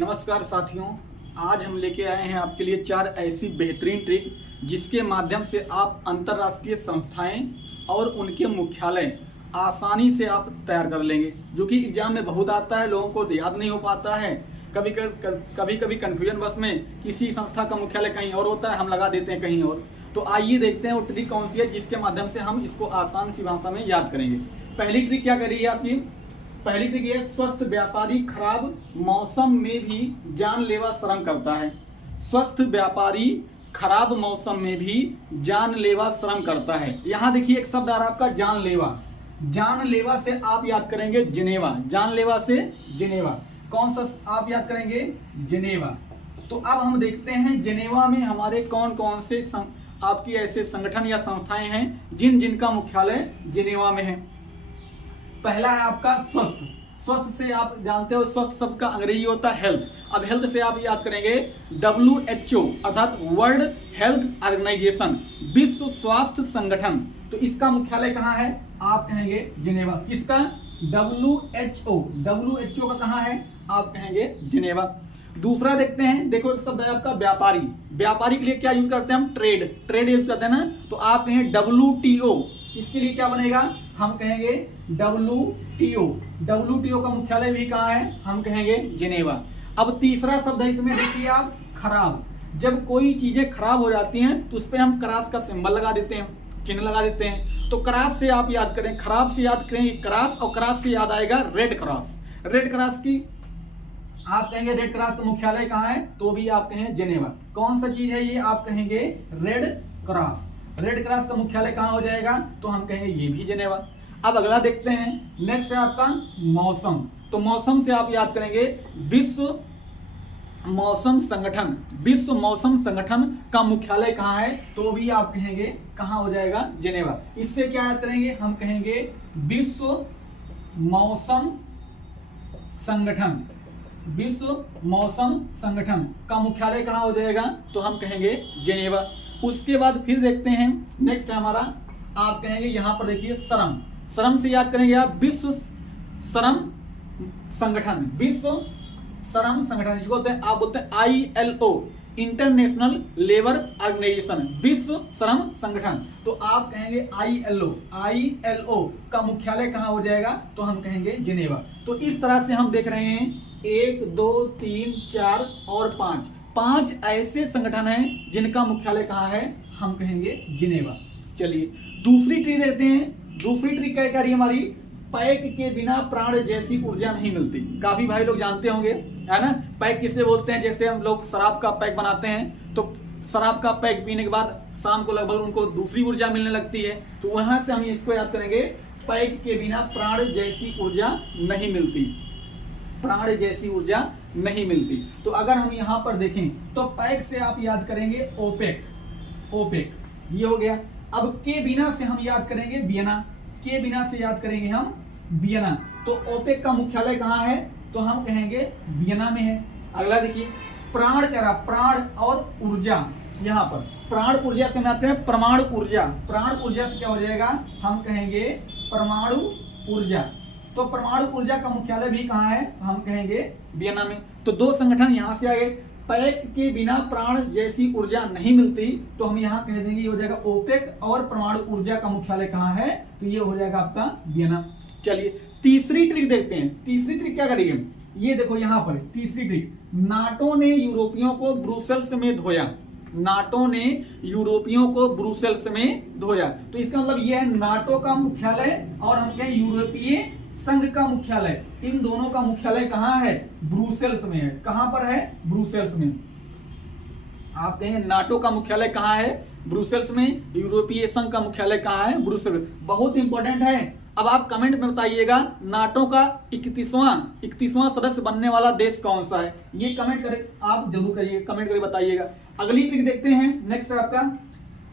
नमस्कार साथियों, आज हम लेके आए हैं आपके लिए 4 ऐसी बेहतरीन ट्रिक जिसके माध्यम से आप अंतर्राष्ट्रीय संस्थाएं और उनके मुख्यालय आसानी से आप तैयार कर लेंगे, जो कि एग्जाम में बहुत आता है, लोगों को याद नहीं हो पाता है। कभी कभी कन्फ्यूजन बस में किसी संस्था का मुख्यालय कहीं और होता है, हम लगा देते हैं कहीं और। तो आइए देखते हैं वो ट्रिक कौन सी है जिसके माध्यम से हम इसको आसान सी भाषा में याद करेंगे। पहली ट्रिक क्या करिए आपकी, पहली ट्रिक ये, स्वस्थ व्यापारी खराब मौसम में भी जानलेवा श्रम करता है। स्वस्थ व्यापारी खराब मौसम में भी जानलेवा श्रम करता है। यहाँ देखिए एक शब्द आ रहा है आपका जानलेवा। जानलेवा से आप याद करेंगे जिनेवा, जानलेवा से जिनेवा। कौन सा आप याद करेंगे? जिनेवा। तो अब हम देखते हैं जिनेवा में हमारे कौन कौन से आपकी ऐसे संगठन या संस्थाएं हैं जिनका मुख्यालय जिनेवा में है। पहला है आपका स्वस्थ। स्वस्थ से आप जानते हो स्वस्थ शब्द का अंग्रेजी होता है हेल्थ। अब हेल्थ से आप याद करेंगे WHO अर्थात वर्ल्ड हेल्थ ऑर्गेनाइजेशन, विश्व स्वास्थ्य संगठन। तो इसका मुख्यालय कहाँ है? आप कहेंगे जिनेवा। किसका? WHO का कहाँ है? आप कहेंगे जिनेवा। दूसरा देखते हैं, देखो एक शब्द है आपका व्यापारी। व्यापारी के लिए क्या यूज करते हैं हम? ट्रेड यूज करते हैं ना। तो आप कहेंगे WTO। इसके लिए क्या बनेगा? हम कहेंगे WTO का मुख्यालय भी कहाँ है? हम कहेंगे जिनेवा। अब तीसरा शब्द है इसमें, देखिए आप, खराब। जब कोई चीजें खराब हो जाती हैं तो उस पर हम क्रॉस का सिंबल लगा देते हैं, चिन्ह लगा देते हैं। तो क्रॉस से आप याद करें, खराब से याद करेंगे क्रॉस, और क्रॉस से याद आएगा रेड क्रॉस। रेड क्रॉस की आप कहेंगे रेड क्रॉस का मुख्यालय कहाँ है? तो भी आप कहें जिनेवा। कौन सा चीज है ये? आप कहेंगे रेड क्रॉस। रेड क्रॉस का मुख्यालय कहाँ हो जाएगा? तो हम कहेंगे ये भी जिनेवा। अब अगला देखते हैं, नेक्स्ट है आपका मौसम। तो मौसम से आप याद करेंगे विश्व मौसम संगठन। विश्व मौसम संगठन का मुख्यालय कहाँ है? तो भी आप कहेंगे कहाँ हो जाएगा? जिनेवा। इससे क्या याद करेंगे? हम कहेंगे विश्व मौसम संगठन। विश्व मौसम संगठन का मुख्यालय कहाँ हो जाएगा? तो हम कहेंगे जिनेवा। उसके बाद फिर देखते हैं, नेक्स्ट है हमारा, आप कहेंगे यहाँ पर देखिए श्रम। श्रम से याद करेंगे आप विश्व श्रम संगठन। विश्व श्रम संगठन इसको बोलते हैं, आप बोलते हैं ILO, इंटरनेशनल लेबर ऑर्गेनाइजेशन, विश्व श्रम संगठन। तो आप कहेंगे ILO का मुख्यालय कहाँ हो जाएगा? तो हम कहेंगे जिनेवा। तो इस तरह से हम देख रहे हैं 1 2 3 4 और 5 ऐसे संगठन हैं जिनका मुख्यालय कहाँ है? हम कहेंगे जिनेवा। चलिए दूसरी ट्रिक देते हैं। दूसरी ट्रिक क्या कह रही है हमारी? पैक के बिना प्राण जैसी ऊर्जा नहीं मिलती। काफी भाई लोग जानते होंगे, है ना? पैक किससे बोलते हैं? जैसे हम लोग शराब का पैक बनाते हैं, तो शराब का पैक पीने के बाद शाम को लगभग उनको दूसरी ऊर्जा मिलने लगती है। तो वहां से हम इसको याद करेंगे, पैक के बिना प्राण जैसी ऊर्जा नहीं मिलती। प्राण जैसी ऊर्जा नहीं मिलती। तो अगर हम यहाँ पर देखें तो पैक से आप याद करेंगे ओपेक, ये हो गया। अब के बिना से हम याद करेंगे वियना। के बिना से याद करेंगे हम वियना। तो ओपेक का मुख्यालय कहाँ है? तो हम कहेंगे वियना में है। अगला देखिए, प्राण कह रहा, प्राण और ऊर्जा। यहाँ पर प्राण ऊर्जा से आते हैं परमाणु ऊर्जा। प्राण ऊर्जा से क्या हो जाएगा? हम कहेंगे परमाणु ऊर्जा। तो परमाणु ऊर्जा का मुख्यालय भी कहाँ है? हम कहेंगे वियना में। तो 2 संगठन यहाँ से आ गए। पैक के बिना प्राण जैसी ऊर्जा नहीं मिलती, तो हम यहाँ कह देंगे ये हो जाएगा ओपेक। और परमाणु ऊर्जा का मुख्यालय कहाँ है? तो ये हो जाएगा आपका वियना। चलिए तीसरी ट्रिक देखते हैं। तीसरी ट्रिक क्या करेंगे? ये देखो यहाँ पर तीसरी ट्रिक, नाटो ने यूरोपियों को ब्रुसेल्स में धोया। नाटो ने यूरोपियों को ब्रुसेल्स में धोया। तो इसका मतलब ये है नाटो का मुख्यालय और हम कहें यूरोपीय संघ का मुख्यालय, इन दोनों का मुख्यालय कहाँ है? ब्रुसेल्स में है। कहाँ पर है? ब्रुसेल्स में। आप कहेंगे नाटो का मुख्यालय कहाँ है? ब्रुसेल्स में। यूरोपीय संघ का मुख्यालय कहाँ है? ब्रुसेल्स। बहुत इंपॉर्टेंट है। अब आप कमेंट में बताइएगा नाटो का 31वां सदस्य बनने वाला देश कौन सा है? ये कमेंट करें, आप जरूर करिए, कमेंट करके बताइएगा। अगली ट्रिक देखते हैं। नेक्स्ट है आपका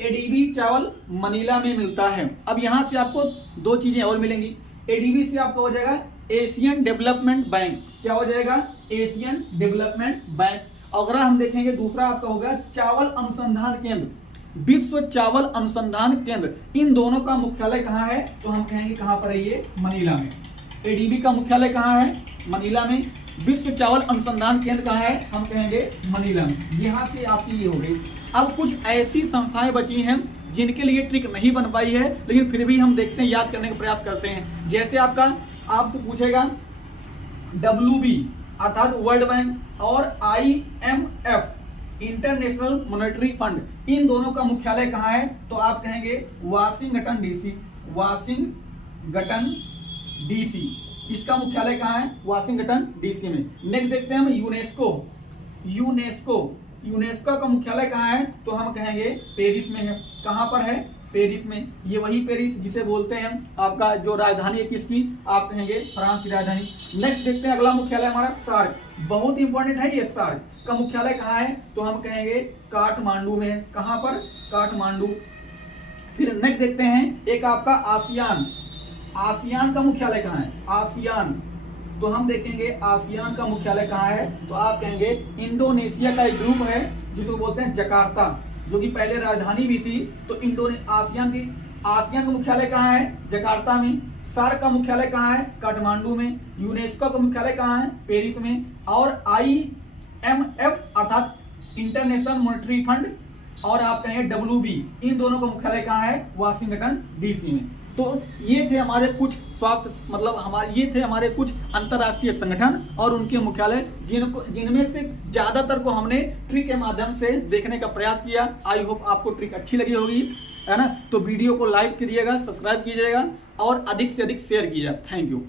ADB चावल मनीला में मिलता है। अब यहाँ से आपको 2 चीजें और मिलेंगी। ADB से आपका हो जाएगा एशियन डेवलपमेंट बैंक। क्या हो जाएगा? Asian development bank. अगर हम देखेंगे दूसरा आपका होगा चावल अनुसंधान केंद्र, विश्व चावल अनुसंधान केंद्र। इन दोनों का मुख्यालय कहाँ है? तो हम कहेंगे कहाँ पर है ये? मनीला में। एडीबी का मुख्यालय कहाँ है? मनीला में। विश्व चावल अनुसंधान केंद्र कहाँ है? हम कहेंगे मनीला में। यहाँ से आपकी ये हो गई। अब कुछ ऐसी संस्थाएं बची हैं जिनके लिए ट्रिक नहीं बन पाई है, लेकिन फिर भी हम देखते हैं, याद करने का प्रयास करते हैं। जैसे आपसे पूछेगा WB अर्थात वर्ल्ड बैंक और IMF इंटरनेशनल मॉनेटरी फंड, इन दोनों का मुख्यालय कहाँ है? तो आप कहेंगे वाशिंगटन DC। वाशिंगटन DC इसका मुख्यालय कहाँ है? वाशिंगटन DC में। नेक्स्ट देखते हैं हम यूनेस्को का मुख्यालय कहाँ है? तो हम कहेंगे पेरिस में है। कहाँ पर है? पेरिस में। ये वही पेरिस जिसे बोलते हैं आपका जो राजधानी है किसकी? आप कहेंगे फ्रांस की राजधानी। नेक्स्ट देखते हैं अगला मुख्यालय हमारा सार्क, बहुत इंपॉर्टेंट है ये। सार्क का मुख्यालय कहाँ है? तो हम कहेंगे काठमांडू में है। कहाँ पर? काठमांडू। फिर नेक्स्ट देखते हैं एक आपका आसियान का मुख्यालय कहाँ है? आसियान, तो हम देखेंगे आसियान का मुख्यालय कहाँ है? तो आप कहेंगे इंडोनेशिया का एक ग्रुप है जिसको बोलते हैं जकार्ता, जो कि पहले राजधानी भी थी। तो आसियान का मुख्यालय कहाँ है? जकार्ता में। सार्क का मुख्यालय कहाँ है? काठमांडू में। यूनेस्को का मुख्यालय कहाँ है? पेरिस में। और IMF अर्थात इंटरनेशनल मॉनेटरी फंड और आप कहेंगे WB, इन दोनों का मुख्यालय कहाँ है? वाशिंगटन DC में। तो ये थे हमारे कुछ ये थे हमारे कुछ अंतरराष्ट्रीय संगठन और उनके मुख्यालय जिनमें से ज्यादातर को हमने ट्रिक के माध्यम से देखने का प्रयास किया। आई होप आपको ट्रिक अच्छी लगी होगी, है ना? तो वीडियो को लाइक करिएगा, सब्सक्राइब कीजिएगा और अधिक से अधिक शेयर कीजिएगा। Thank you.